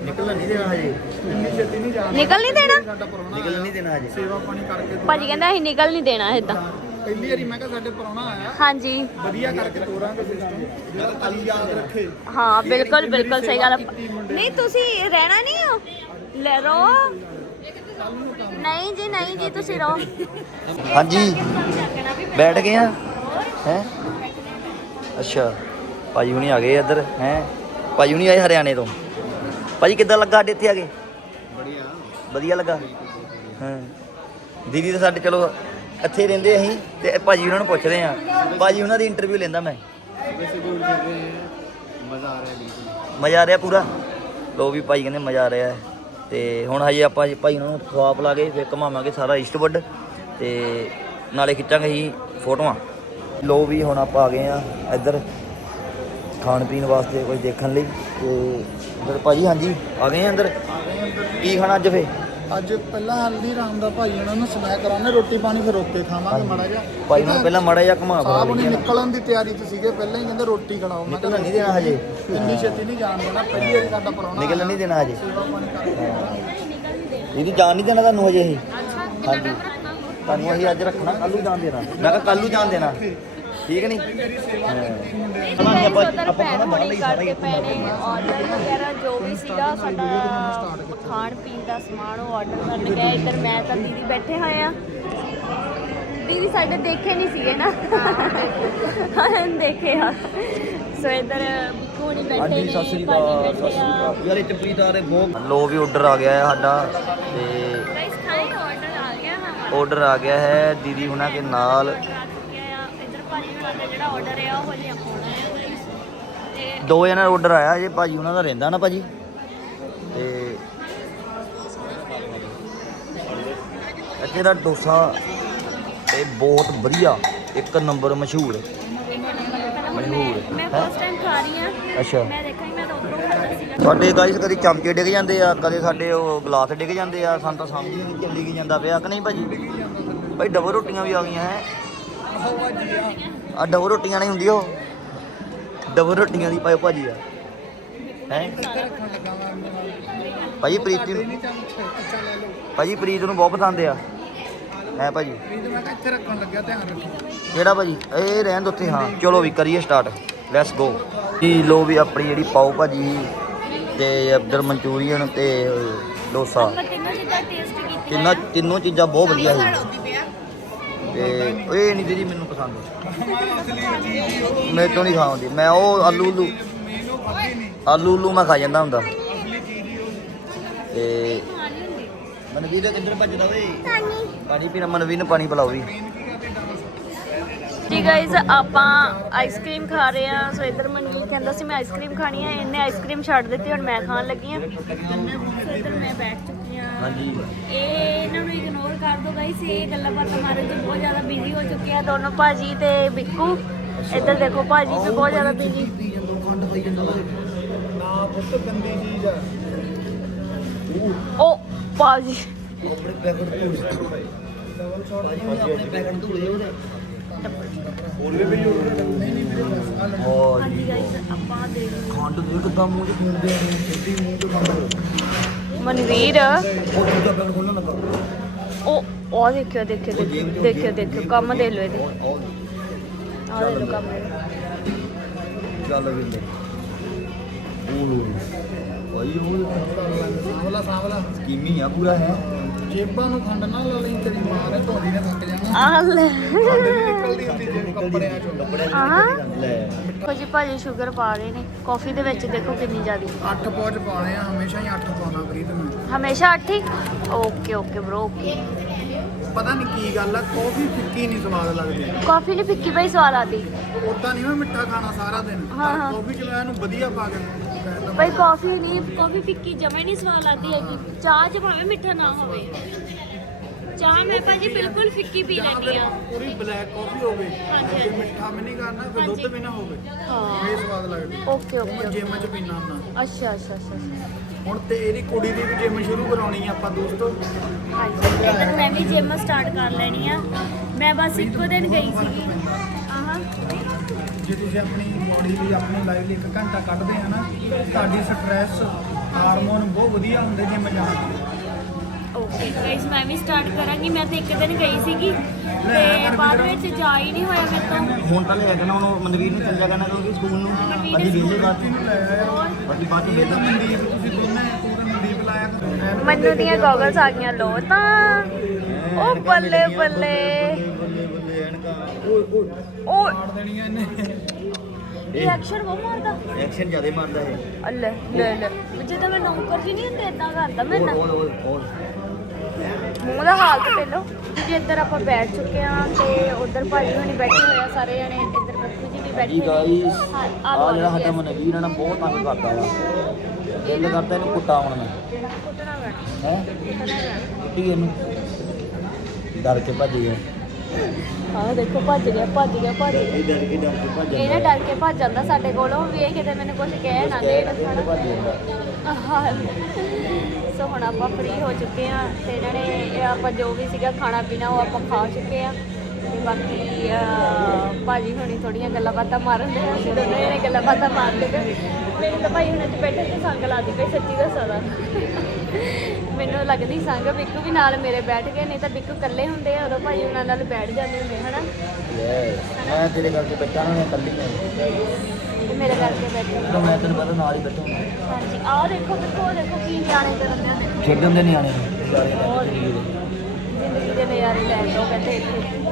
ਨਿਕਲਣ ਨਹੀਂ ਦੇਣਾ ਹਜੇ। ਇੰਨੀ ਛੇਤੀ ਨਹੀਂ ਜਾਣਾ ਨਿਕਲ ਨਹੀਂ ਦੇਣਾ? ਸਾਡਾ ਪਰੋਣਾ ਨਿਕਲਣ ਨਹੀਂ ਦੇਣਾ ਹਜੇ। ਸੇਵਾ ਪਾਣੀ ਕਰਕੇ ਭਾਜੀ ਕਹਿੰਦਾ ਅਸੀਂ ਨਿਕਲ ਨਹੀਂ ਦੇਣਾ ਇਦਾਂ ਪਹਿਲੀ ਵਾਰੀ ਮੈਂ ਕਿਹਾ ਸਾਡੇ ਪਰੋਣਾ ਆਇਆ। ਹਾਂਜੀ। ਵਧੀਆ ਕਰਕੇ ਤੋਰਾਂਗੇ ਸਿਸਟਮ ਜਿਹੜਾ ਕੱਲ ਯਾਦ ਰੱਖੇ। ਹਾਂ ਬਿਲਕੁਲ ਬਿਲਕੁਲ ਸਹੀ ਗੱਲ। ਨਹੀਂ ਤੁਸੀਂ ਰਹਿਣਾ ਨਹੀਂ ਹੋ ਲੈ ਰੋ। ਨਹੀਂ ਜੀ ਨਹੀਂ ਜੀ ਤੁਸੀਂ ਰਹੋ ਹਾਂਜੀ। ਬੈਠ ਗਏ ਆ? ਹੈ? ਅੱਛਾ, ਭਾਜੀ ਹੁਣੀ ਆ ਗਏ ਇੱਧਰ, ਹੈ? ਭਾਜੀ ਹੁਣੀ ਆਏ ਹਰਿਆਣੇ ਤੋਂ। ਭਾਜੀ ਕਿੱਦਾਂ ਲੱਗਾ ਅੱਡੇ ਇੱਥੇ ਆ ਗਏ ਬੜੀਆ ਵਧੀਆ ਲੱਗਾ। ਹਾਂ। ਦੀਦੀ ਤਾਂ ਸਾਡੇ, ਚਲੋ, ਇੱਥੇ ਰਹਿੰਦੇ ਅਸੀਂ ਤੇ ਭਾਜੀ ਉਹਨਾਂ ਨੂੰ ਪੁੱਛਦੇ ਆ ਭਾਜੀ ਉਹਨਾਂ ਦੀ ਇੰਟਰਵਿਊ ਲੈਂਦਾ ਮੈਂ। ਮਜ਼ਾ ਆ ਰਿਹਾ ਪੂਰਾ। ਲੋ ਵੀ ਭਾਈ ਕਹਿੰਦੇ ਮਜ਼ਾ ਆ ਰਿਹਾ ਹੈ। ਤੇ ਹੁਣ ਹਜੇ ਆਪਾਂ ਭਾਈ ਉਹਨਾਂ ਨੂੰ ਖਵਾ ਪਲਾ ਕੇ ਫਿਰ ਘਮਾਵਾਂਗੇ ਸਾਰਾ ਈਸਟਵੁੱਡ ਤੇ ਨਾਲੇ ਖਿੱਚਾਂਗੇ ਜੀ ਫੋਟੋਆਂ। ਲੋ ਵੀ ਹੁਣ ਆਪਾਂ ਆ ਗਏ ਆ ਇੱਧਰ ਖਾਣ ਪੀਣ ਵਾਸਤੇ ਕੁਝ ਦੇਖਣ ਲਈ ਤੇ ਇੱਧਰ ਭਾਜੀ ਹਾਂਜੀ ਆ ਗਏ ਆ ਅੰਦਰ? ਕੀ ਖਾਣਾ ਅੱਜ ਫੇ ਅੱਜ ਪਹਿਲਾਂ ਹਲਦੀਰਾਮ ਦਾ ਭਾਈ ਉਹਨਾਂ ਨੂੰ ਸਨੈਕ ਕਰਾਉਣੇ ਰੋਟੀ ਪਾਣੀ ਫਿਰ ਰੋਕੇ ਖਾਵਾਂਗੇ ਮਾੜਾ ਜਿਹਾ। ਭਾਈ ਨੂੰ ਪਹਿਲਾਂ ਮਾੜਾ ਜਿਹਾ ਘਮਾ ਸਾਹਿਬ ਫਰਾ ਨੇ ਲਈ ਨਿਕਲਣ ਦੀ ਤਿਆਰੀ 'ਚ ਸੀਗੇ ਪਹਿਲਾਂ ਹੀ ਕਹਿੰਦੇ ਰੋਟੀ ਖਿਲਾਓ। ਮੈਂ ਨਿਕਲਣ ਨਹੀਂ ਦੇਣਾ ਹਜੇ। ਇੰਨੀ ਛੇਤੀ ਨਹੀਂ ਜਾਣ ਦੇਣਾ ਪਹਿਲੀ ਵਾਰੀ ਸਾਡਾ ਪਰੋਣਾ ਨਿਕਲਣ ਨਹੀਂ ਦੇਣਾ ਹਜੇ। ਇਹਦੀ ਜਾਨ ਨਹੀਂ ਦੇਣਾ ਤੁਹਾਨੂੰ ਹਜੇ ਅਸੀਂ ਹਾਂਜੀ। ਤੁਹਾਨੂੰ ਅਸੀਂ ਅੱਜ ਰੱਖਣਾ ਕੱਲ ਜਾਣ ਦੇਣਾ। ਮੈਂ ਕਿਹਾ ਕੱਲ ਜਾਣ ਦੇਣਾ। ਠੀਕ ਨਹੀਂ? ਹਾਂ। ਆਪਾਂ ਆਪਾਂ ਖਾਣਾ ਬਣਾ ਲਈ ਸਾਰਾ ਹੀ ਇੱਥੇ ਪਏ ਨੇ ਆਰਡਰ ਵਗੈਰਾ ਜੋ ਵੀ ਸੀਗਾ ਸਾਡਾ ਖਾਣ ਪੀਣ ਦਾ ਸਮਾਨ ਉਹ ਆਰਡਰ ਕਰਨ ਗਏ ਇੱਧਰ ਮੈਂ ਤਾਂ ਦੀਦੀ ਬੈਠੇ ਹੋਏ ਆ। ਦੀਦੀ ਸਾਡੇ ਦੇਖੇ ਨਹੀਂ ਸੀਗੇ ਨਾ। ਹਾਂ ਦੇਖੇ ਆ। ਸੋ ਇੱਧਰ ਨਹੀਂ ਬੈਠੇ ਨੇ ਸਤਿ ਬੈਠੇ ਆ। ਯਾਰ ਇਹ ਚਪਰੀਦਾਰ ਬਹੁਤ ਲੋ ਵੀ ਆਰਡਰ ਆ ਗਿਆ ਹੈ ਸਾਡਾ। ਤੇ ਆਰਡਰ ਆ ਗਿਆ ਹੈ ਦੀਦੀ ਹੁਣਾਂ ਕੇ ਨਾਲ। ਦਾ ਦੋ ਜਣਾ ਆਰਡਰ ਆਇਆ ਜੇ ਭਾਜੀ ਉਹਨਾਂ ਦਾ ਰਹਿੰਦਾ ਨਾ ਭਾਜੀ? ਤੇ ਇੱਥੇ ਦਾ ਡੋਸਾ ਇਹ ਬਹੁਤ ਵਧੀਆ ਇੱਕ ਨੰਬਰ ਮਸ਼ਹੂਰ। ਮਸ਼ਹੂਰ ਮੈਂ ਫਸਟ ਟਾਈਮ ਖਾ ਰਹੀ ਆ ਅੱਛਾ ਮੈਂ ਦੇਖਾਂ ਮੈਂ ਤਾਂ ਉਧਰੋਂ ਖਾਦਾ ਸੀਗਾ ਸਾਡੇ ਗਾਇਸ ਕਦੀ ਚਮਚੇ ਡਿੱਗ ਜਾਂਦੇ ਆ, ਕਦੇ ਸਾਡੇ ਉਹ ਗਲਾਸ ਡਿੱਗ ਜਾਂਦੇ ਆ, ਸਾਨੂੰ ਤਾਂ ਸਮਝ ਨਹੀਂ ਚੱਲੀ ਕੀ ਜਾਂਦਾ ਪਿਆ, ਕਿ ਨਹੀਂ ਭਾਜੀ? ਭਾਈ ਡਬਲ ਰੋਟੀਆਂ ਵੀ ਆ ਗਈਆਂ ਹੈ। ਆ ਡਬਲ ਰੋਟੀਆਂ ਨਹੀਂ ਹੁੰਦੀ ਉਹ। ਡਬਲ ਰੋਟੀਆਂ ਦੀ ਪਾਇਓ ਭਾਜੀ ਆ। ਹੈ? ਭਾਜੀ ਪ੍ਰੀਤ ਨੂੰ ਭਾਜੀ ਪ੍ਰੀਤ ਨੂੰ ਬਹੁਤ ਪਸੰਦ ਆ। ਹੈ ਭਾਜੀ? ਫਰੀਦ ਮੈਂ ਕਿਹਾ ਇੱਥੇ ਰੱਖਣ ਲੱਗਿਆ ਧਿਆਨ ਰੱਖੋ ਕਿਹੜਾ ਭਾਜੀ? ਇਹ ਰਹਿਣ ਦੋ ਉੱਥੇ, ਹਾਂ। ਚਲੋ ਵੀ ਕਰੀਏ ਸਟਾਰਟ ਲੈਟਸ ਗੋ ਜੀ ਲੋ ਵੀ ਆਪਣੀ ਜਿਹੜੀ ਪਾਓ ਭਾਜੀ। ਤੇ ਇੱਧਰ ਮਨਚੂਰੀਅਨ ਤੇ ਡੋਸਾ। ਤਿੰਨੋਂ ਚੀਜ਼ਾਂ ਟੇਸਟ ਕੀਤੀ ਤਿੰਨਾਂ ਤਿੰਨੋਂ ਚੀਜ਼ਾਂ ਬਹੁਤ ਵਧੀਆ ਸੀ। ਤੇ ਇਹ ਨਹੀਂ ਦੀਦੀ ਮੈਨੂੰ ਪਸੰਦ। ਮੈਂ ਤੋਂ ਨਹੀਂ ਖਾਉਂਦੀ ਮੈਂ ਉਹ ਆਲੂ ਉਲੂ ਆਲੂ ਉਲੂ ਮੈਂ ਖਾ ਜਾਂਦਾ ਹੁੰਦਾ। ਤੇ ਮਨਵੀਰ ਕਿੱਧਰ ਭੱਜਦਾ ਓਏ? ਪਾਣੀ ਪੀਣਾ ਮਨਵੀਰ ਨੂੰ ਪਾਣੀ ਪਿਲਾਓ ਵੀ। ਜੀ ਗਾਇਜ਼ ਆਪਾਂ ਆਈਸਕ੍ਰੀਮ ਖਾ ਰਹੇ ਆ ਸੋ ਇਧਰ ਮਨਵੀਰ ਕਹਿੰਦਾ ਸੀ ਮੈਂ ਆਈਸਕ੍ਰੀਮ ਖਾਣੀ ਆ ਇਹਨੇ ਆਈਸਕ੍ਰੀਮ ਛੱਡ ਦਿੱਤੀ ਹੁਣ ਮੈਂ ਖਾਣ ਲੱਗੀ ਆ ਇਧਰ ਮੈਂ ਬੈਠ ਚੁੱਕੀ ਆ ਹਾਂਜੀ। ਇਹ ਇਹਨਾਂ ਨੂੰ ਇਗਨੋਰ ਕਰ ਦੋ ਗਾਇਸ ਇਹ ਗੱਲਾਂ ਬਾਤਾਂ ਮਾਰਨ 'ਚ ਬਹੁਤ ਜ਼ਿਆਦਾ ਬਿਜ਼ੀ ਹੋ ਚੁੱਕੇ ਆ ਦੋਨੋਂ ਭਾਜੀ ਤੇ ਬਿੱਕੂ। ਇੱਧਰ ਦੇਖੋ ਭਾਜੀ ਵੀ ਬਹੁਤ ਜ਼ਿਆਦਾ ਬਿਜ਼ੀ ਨਾ ਪੁੱਤ ਗੰਦੀ ਚੀਜ਼ ਆ ਉਹ ਭਾਜੀ। ਆਪਣੇ ਪੈਕਟ ਧੂੜ ਭਾਜੀ ਆਪਣੇ ਪੈਕਟ ਧੂੜੇ ਉਹਦੇ। ਡੱਬਲ ਹੋਰ ਵੀ ਭਈ ਨਹੀਂ ਨਹੀਂ ਮੇਰੇ ਪਾਸ ਆ ਲੈ ਓ ਹਾਂਜੀ ਗਾਇਸ ਆਪਾਂ ਦੇ ਖੰਡ ਦੇ ਕਿਦਾਂ ਮੂੰਹ ਚ ਖੂਨ ਦੇ ਛੇਤੀ ਮੂੰਹ ਚ ਖੰਡ ਮਨਵੀਰ। ਉਹ ਦੂਜਾ ਪੈਨ ਖੋਲਣਾ ਲੱਗਾ? ਉਹ ਉਹ ਦੇਖਿਓ ਦੇਖਿਓ ਦੇਖਿਓ ਦੇਖਿਓ। ਦੇਖਿਓ ਕੰਮ ਦੇ ਲੋ ਇਹਦੇ। ਉਹ ਆਹ ਦੇ ਲੋ ਕੰਮ। ਚੱਲ ਵੀ ਲੈ ਉਹ ਭਾਈ ਉਹ ਸਾਵਲਾ ਸਾਵਲਾ। ਸਕੀਮੀ ਆ ਪੂਰਾ ਹੈ? ਜੇਬਾਂ ਨੂੰ ਖੰਡ ਨਾ ਲਾ ਲਈ ਤੇਰੀ ਮਾਂ ਨੇ ਧੋਦੀ ਨੇ ਥੱਕ ਜਾਣਾ। ਆਹ ਲੈ। ਨਿਕਲਦੀ ਹੁੰਦੀ ਜੇ ਕੱਪੜਿਆਂ ਚੋਂ ਕੱਪੜੇ ਆਹ। ਲੈ ਦੇਖੋ ਜੀ ਭਾਜੀ ਸ਼ੂਗਰ ਪਾ ਰਹੇ ਨੇ। ਕਾਫੀ ਦੇ ਵਿੱਚ ਦੇਖੋ ਕਿੰਨੀ ਜ਼ਿਆਦੀ। ਅੱਠ ਪੌਚ ਪਾਉਣੇ ਆ ਹਮੇਸ਼ਾ ਹੀ ਅੱਠ ਪਾਉਣਾ ਪ੍ਰੀਤ ਨੂੰ। ਹਮੇਸ਼ਾ ਅੱਠੀ ਓਕੇ ਓਕੇ ਬ్రో ਓਕੇ ਪਤਾ ਨਹੀਂ ਕੀ ਗੱਲ ਆ ਕਾਫੀ ਫਿੱਕੀ ਨਹੀਂ ਸਵਾਦ ਲੱਗਦੀ। ਕਾਫੀ ਨਹੀਂ ਫਿੱਕੀ ਭਾਈ ਸਵਾਲ ਆਦੀ ਉਦਾਂ ਨਹੀਂ ਮੈਂ ਮਿੱਠਾ ਖਾਣਾ ਸਾਰਾ ਦਿਨ। ਹਾਂ, ਹਾਂ। ਕਾਫੀ ਚ ਮੈਂ ਇਹਨੂੰ ਵਧੀਆ ਪਾ ਕੇ ਕਹਿੰਦਾ ਭਾਈ ਕਾਫੀ ਨਹੀਂ ਕਾਫੀ ਫਿੱਕੀ ਜਮਾ ਹੀ ਨਹੀਂ ਸਵਾਦ ਆਦੀ ਹੈਗੀ। ਚਾਹ ਚ ਭਾਵੇਂ ਮਿੱਠਾ ਨਾ ਹੋਵੇ। ਚਾਹ ਮੈਂ ਭਾਜੀ ਬਿਲਕੁਲ ਫਿੱਕੀ ਪੀ ਜਾਂ ਲੈਂਦੀ ਫਿਰ ਆ ਪੂਰੀ ਬਲੈਕ ਕਾਫੀ ਹੋਵੇ ਹਾਂਜੀ, ਜੇ ਹਾਂਜੀ। ਮਿੱਠਾ ਵੀ ਨਹੀਂ ਕਰਨਾ ਫਿਰ ਦੁੱਧ ਹਾਂਜੀ। ਵੀ ਨਾ ਹੋਵੇ। ਹਾਂ। ਇਹ ਸਵਾਦ ਲੱਗਦੀ। ਓਕੇ ਉਹ ਮੈਂ ਓਕੇ। ਜਿਮ ਚ ਪੀਣਾ ਹੁੰਦਾ। ਅੱਛਾ ਅੱਛਾ ਅੱਛਾ ਅੱਛਾ। ਹੁਣ ਤੇ ਇਹਦੀ ਕੁੜੀ ਦੀ ਵੀ ਜਿਮ ਸ਼ੁਰੂ ਕਰਾਉਣੀ ਆ ਆਪਾਂ ਦੋਸਤੋ। ਹਾਂਜੀ ਇੱਧਰ ਮੈਂ ਵੀ ਜਿਮ ਸਟਾਰਟ ਕਰ ਲੈਣੀ ਆ। ਮੈਂ ਬਸ ਇੱਕੋ ਦਿਨ ਗਈ ਸੀਗੀ। ਆਹਾਂ। ਜੇ ਤੁਸੀਂ ਆਪਣੀ ਬੋਡੀ ਲਈ ਆਪਣੀ ਲਾਈਫ ਲਈ ਇੱਕ ਘੰਟਾ ਕੱਢਦੇ ਆ ਨਾ ਤੁਹਾਡੀ ਸਟ੍ਰੈਸ ਹਾਰਮੋਨ ਬਹੁਤ ਵਧੀਆ ਹੁੰਦੇ ਜਿਮ ਜਾਣ ਨਾਲ। ਓਕੇ ਗਾਇਸ ਮੈਂ ਵੀ ਸਟਾਰਟ ਕਰਾਂਗੀ। ਮੈਂ ਤਾਂ ਇੱਕ ਦਿਨ ਗਈ ਸੀਗੀ ਤੇ ਬਾਅਦ ਵਿੱਚ ਜਾ ਹੀ ਨਹੀਂ ਹੋਇਆ ਮੇਰੇ ਤੋਂ। ਹੁਣ ਤਾਂ ਲੈ ਜਾਣਾ ਉਹਨੂੰ ਮਨਵੀਰ ਨੂੰ ਚੱਲ ਜਾ ਕਰਨਾ ਕਿਉਂਕਿ ਸਕੂਲ ਨੂੰ। ਬਾਕੀ ਵੇਲੇ ਬਾਅਦ ਬਾਕੀ ਬਾਅਦ ਚ ਵੇਲੇ ਮਨਦੀਪ ਤੁਸੀਂ ਦੋਨੇ ਤੂੰ ਤੇ ਮਨਦੀਪ ਲਾਇਆ। ਮੈਨੂੰ ਦੀਆਂ ਗੋਗਲਸ ਆ ਗਈਆਂ ਲੋ ਤਾਂ। ਉਹ ਬੱਲੇ ਬੱਲੇ ਉਹ ਮਾਰ ਦੇਣੀਆਂ ਇਹਨੇ। ਇਹ ਐਕਸ਼ਨ ਬਹੁਤ ਮਾਰਦਾ। ਐਕਸ਼ਨ ਜ਼ਿਆਦਾ ਮਾਰਦਾ ਹੈ ਅੱਲੇ ਲੈ ਲੈ ਜਦੋਂ ਮੈਂ ਨੌਕਰ ਜੀ ਨਹੀਂ ਹੁੰਦੇ ਇਦਾਂ ਕਰਦਾ ਮੈਂ ਨਾ। ਮੂੰਹ ਦਾ ਹਾਲ ਤੇ ਪਹਿਲੋ। ਜੀ ਇੱਧਰ ਆਪਾਂ ਬੈਠ ਚੁੱਕੇ ਆ ਤੇ ਉਧਰ ਭਾਜੀ ਹੁਣੀ ਬੈਠੇ ਹੋਏ ਆ ਸਾਰੇ ਜਣੇ ਇੱਧਰ ਬੱਚੂ ਜੀ ਵੀ ਬੈਠੇ ਜੀ ਗਾਈਸ ਆ ਜਿਹੜਾ ਸਾਡਾ ਮਨਵੀਰ ਹੈ ਨਾ ਬਹੁਤ ਤੰਗ ਕਰਦਾ ਆ ਦਿਲ ਕਰਦਾ ਇਹਨੂੰ ਕੁੱਟਾ ਹੁਣ ਮੈਂ ਕੁੱਟਣਾ ਪੈਣਾ ਹੈ? ਕੁੱਟੀ ਇਹਨੂੰ। ਡਰ ਕੇ ਭੱਜ ਗਿਆ। ਹਾਂ ਦੇਖੋ ਭੱਜ ਗਿਆ ਭੱਜ ਗਿਆ ਭੱਜ। ਗਿਆ ਇਹ ਡਰ ਕੇ ਡਰ ਕੇ ਭੱਜ ਇਹ ਨਾ ਡਰ ਕੇ ਭੱਜ ਜਾਂਦਾ ਸਾਡੇ ਕੋਲੋਂ ਵੀ ਇਹ ਕਿਤੇ ਮੈਨੂੰ ਕੁਝ ਕਹਿ ਨਾ ਜਾਂਦਾ। ਹਾਂ। ਸੋ ਹੁਣ ਆਪਾਂ ਫ੍ਰੀ ਹੋ ਚੁੱਕੇ ਆ ਤੇ ਇਹਨਾਂ ਨੇ ਇਹ ਆਪਾਂ ਜੋ ਵੀ ਸੀਗਾ ਖਾਣਾ ਪੀਣਾ ਉਹ ਆਪਾਂ ਖਾ ਚੁੱਕੇ ਆ ਤੇ ਬਾਕੀ ਅਹ, ਭਾਜੀ ਹੁਣੀ ਥੋੜੀਆਂ ਗੱਲਾਂ ਬਾਤਾਂ ਮਾਰਨ ਦੇ ਅਸੀਂ ਦੋਨੋਂ ਜਣੇ ਗੱਲਾਂ ਬਾਤਾਂ ਮਾਰਦੇ ਪਏ ਮੈਨੂੰ ਤਾਂ ਭਾਈ ਹੁਣੇ ਚ ਬੈਠੇ ਤੇ ਸੰਗ ਲਾਦੀ ਪਈ ਸੱਚੀ ਦੱਸਾਂ ਦਾ ਮੈਨੂੰ ਲੱਗਦੀ ਸੰਗ ਬਿੱਕੂ ਵੀ ਨਾਲ ਮੇਰੇ ਬੈਠ ਗਏ ਨਹੀਂ ਤਾਂ ਬਿੱਕੂ ਇਕੱਲੇ ਹੁੰਦੇ ਆ ਉਦੋਂ ਭਾਈ ਉਹਨਾਂ ਨਾਲ ਬੈਠ ਜਾਂਦੇ ਹੁੰਦੇ ਹਨਾ? ਮੈਂ ਤੇਰੇ ਕਰਕੇ ਬੈਠਾ ਨਾ ਮੈਂ ਕੱਲੀ ਨਹੀਂ ਮੇਰੇ ਕਰਕੇ ਬੈਠੇ ਤਾਂ ਮੈਂ ਤੈਨੂੰ ਪਤਾ ਨਾਲ ਹੀ ਬੈਠਾ ਹੁੰਦਾ। ਹਾਂਜੀ ਆਹ ਦੇਖੋ ਉਹ ਦੇਖੋ ਕੀ ਨਿਆਣੇ ਕਰਨ ਦੇ ਹੁੰਦੇ ਖੇਡਣ ਦੇ ਨਿਆਣੇ ਸਾਰੇ ਜ਼ਿੰਦਗੀ ਦੇ ਨਜ਼ਾਰੇ ਲੈ ਲਓ ਕਹਿੰਦੇ ਇੱਥੇ।